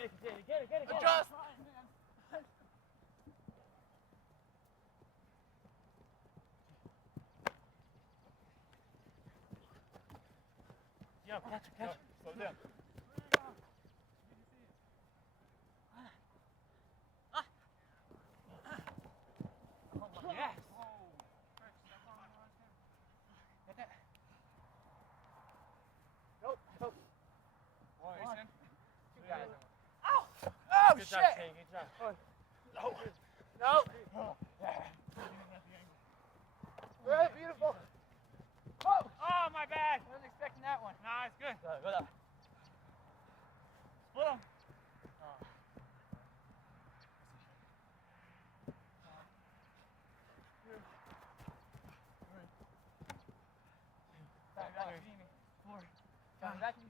Get it, get it. Adjust. Yeah, catch it. Slow down. Yes. Nope. Jason. Two guys. Oh, Good shit. job, Shane. Good job. No. Very beautiful. Oh, my bad. I wasn't expecting that one. Nah, it's good. Go down. Split 'em. Back to me.